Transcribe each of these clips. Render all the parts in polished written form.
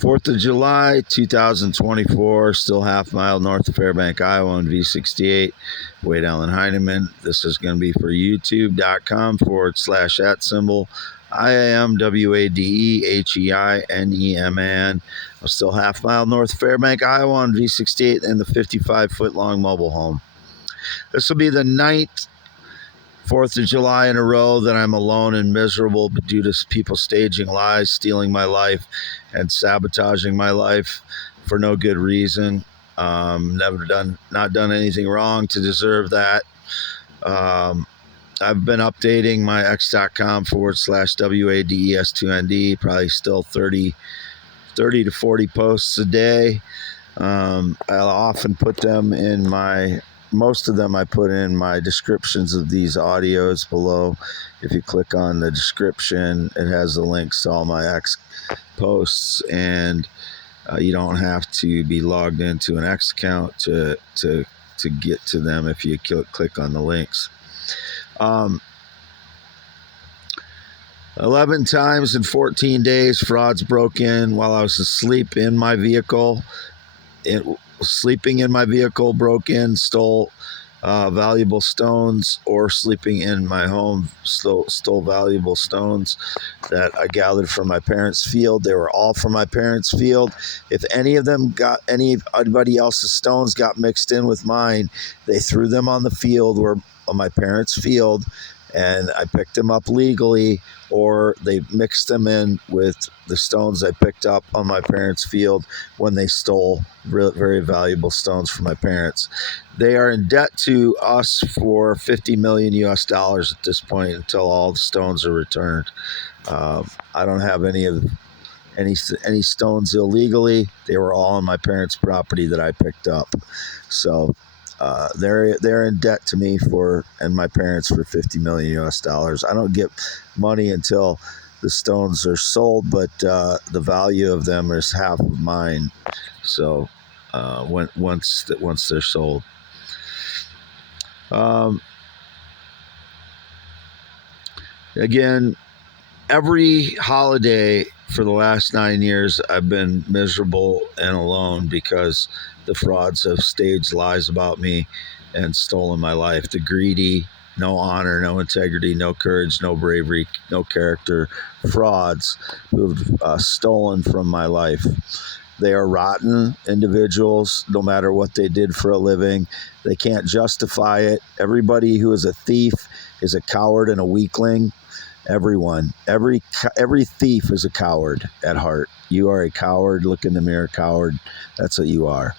4th of July, 2024, still half mile north of Fairbank, Iowa on V68. Wade Allen Heineman. This is going to be for youtube.com/@ IAMWADEHEINEMAN. I'm still half mile north of Fairbank, Iowa on V68 and the 55-foot-long mobile home. This will be the 9th 4th of July in a row that I'm alone and miserable due to people staging lies, stealing my life, and sabotaging my life for no good reason. Not done anything wrong to deserve that. I've been updating my x.com/WADES2ND, probably still 30 to 40 posts a day. I'll often put them in most of them I put in my descriptions of these audios below. If you click on the description, it has the links to all my X posts, and you don't have to be logged into an X account to get to them if you click on the links. 11 times in 14 days, frauds broke in while I was asleep in my vehicle. Sleeping in my vehicle, broke in, stole valuable stones, or sleeping in my home, stole valuable stones that I gathered from my parents' field. They were all from my parents' field. If anybody else's stones got mixed in with mine, they threw them on the field or on my parents' field, and I picked them up legally, or they mixed them in with the stones I picked up on my parents' field when they stole very valuable stones from my parents. They are in debt to us for $50 million at this point until all the stones are returned. I don't have any stones illegally. They were all on my parents' property that I picked up. So they're in debt to me and my parents for $50 million. I don't get money until the stones are sold, but the value of them is half of mine. So once they're sold. Again, every holiday for the last 9 years, I've been miserable and alone because the frauds have staged lies about me and stolen my life. The greedy, no honor, no integrity, no courage, no bravery, no character frauds who've stolen from my life. They are rotten individuals, no matter what they did for a living. They can't justify it. Everybody who is a thief is a coward and a weakling. Everyone, every thief is a coward at heart. You are a coward. Look in the mirror, coward. That's what you are.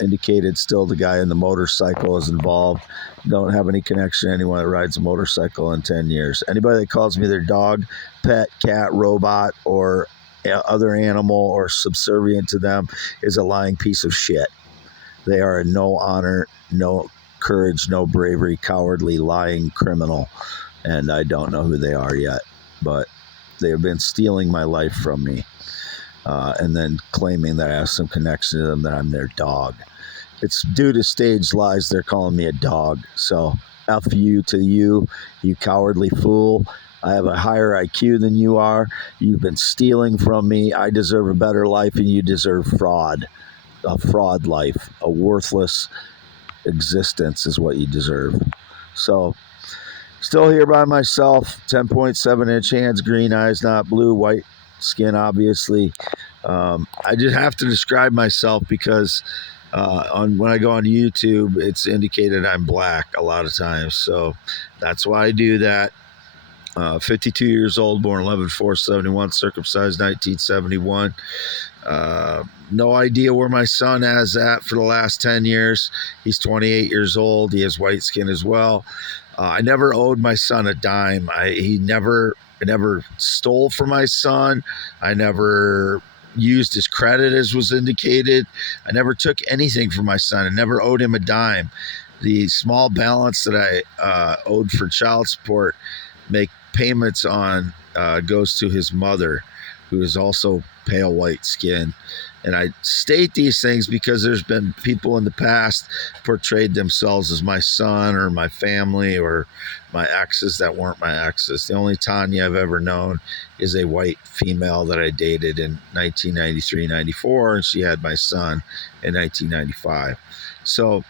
Indicated still the guy in the motorcycle is involved. Don't have any connection to anyone that rides a motorcycle in 10 years. Anybody that calls me their dog, pet, cat, robot, or other animal or subservient to them is a lying piece of shit. They are a no honor, no courage, no bravery, cowardly, lying criminal. And I don't know who they are yet, but they have been stealing my life from me, and then claiming that I have some connection to them, that I'm their dog. It's due to staged lies. They're calling me a dog. So F you to you, you cowardly fool. I have a higher IQ than you are. You've been stealing from me. I deserve a better life, and you deserve fraud. A fraud life, a worthless existence is what you deserve. So, still here by myself, 10.7-inch hands, green eyes, not blue, white skin, obviously. I just have to describe myself because when I go on YouTube, it's indicated I'm black a lot of times. So that's why I do that. 52 years old, born 11/4/71, circumcised 1971. No idea where my son is at for the last 10 years. He's 28 years old. He has white skin as well. I never owed my son a dime. I never stole from my son. I never used his credit as was indicated. I never took anything from my son. I never owed him a dime. The small balance that I owed for child support, make payments on, goes to his mother. who is also pale white skin. And I state these things because there's been people in the past portrayed themselves as my son or my family or my exes that weren't my exes. The only Tanya I've ever known is a white female that I dated in 1993, 94, and she had my son in 1995. So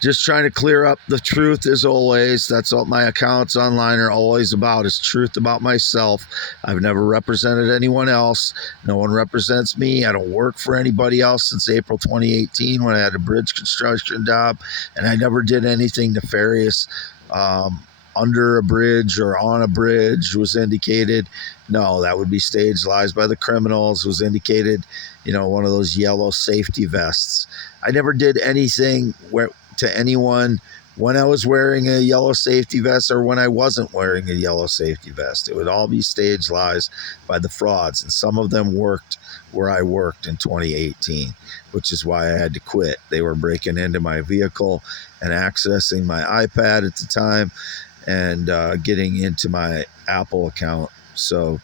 just trying to clear up the truth as always. That's what my accounts online are always about, is truth about myself. I've never represented anyone else. No one represents me. I don't work for anybody else since April 2018 when I had a bridge construction job, and I never did anything nefarious under a bridge or on a bridge was indicated. No, that would be staged lies by the criminals. Was indicated, one of those yellow safety vests. I never did anything to anyone when I was wearing a yellow safety vest or when I wasn't wearing a yellow safety vest. It would all be staged lies by the frauds, and some of them worked where I worked in 2018, which is why I had to quit. They were breaking into my vehicle and accessing my iPad at the time and getting into my Apple account. So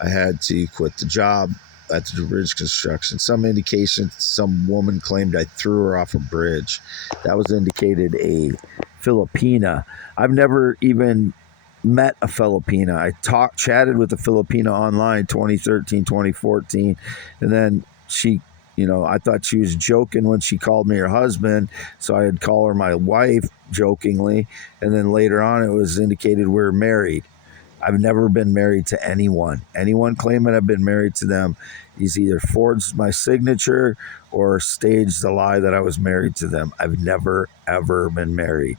I had to quit the job at the bridge construction. Some indication, some woman claimed I threw her off a bridge. That was indicated a Filipina. I've never even met a Filipina. I chatted with a Filipina online 2013, 2014, and then she, I thought she was joking when she called me her husband, so I'd call her my wife jokingly, and then later on it was indicated we're married. I've never been married to anyone. Anyone claiming I've been married to them is either forged my signature or staged the lie that I was married to them. I've never, ever been married.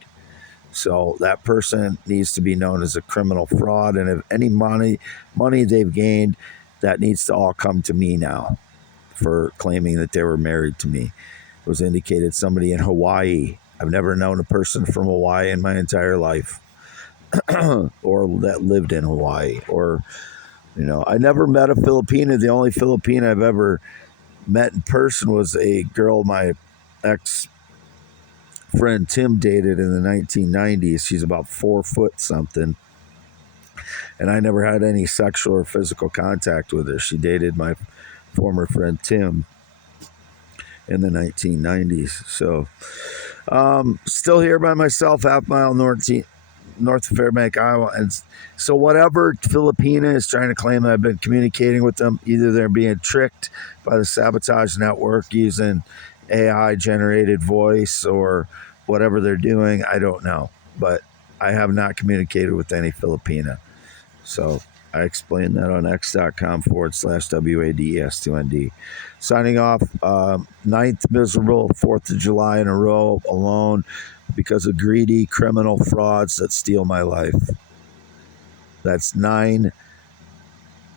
So that person needs to be known as a criminal fraud. And if any money they've gained, that needs to all come to me now for claiming that they were married to me. It was indicated somebody in Hawaii. I've never known a person from Hawaii in my entire life. Or that lived in Hawaii, or I never met a Filipina. The only Filipina I've ever met in person was a girl my ex friend Tim dated in the 1990s. She's about 4 foot something, and I never had any sexual or physical contact with her. She dated my former friend Tim in the 1990s. So still here by myself, half mile north of Fairbank, Iowa. And so whatever Filipina is trying to claim that I've been communicating with them, either they're being tricked by the sabotage network using AI generated voice or whatever they're doing, I don't know. But I have not communicated with any Filipina. So I explained that on x.com/WADES2ND. Signing off, 9th miserable 4th of July in a row alone because of greedy criminal frauds that steal my life. That's 9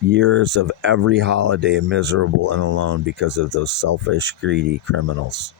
years of every holiday miserable and alone because of those selfish, greedy criminals.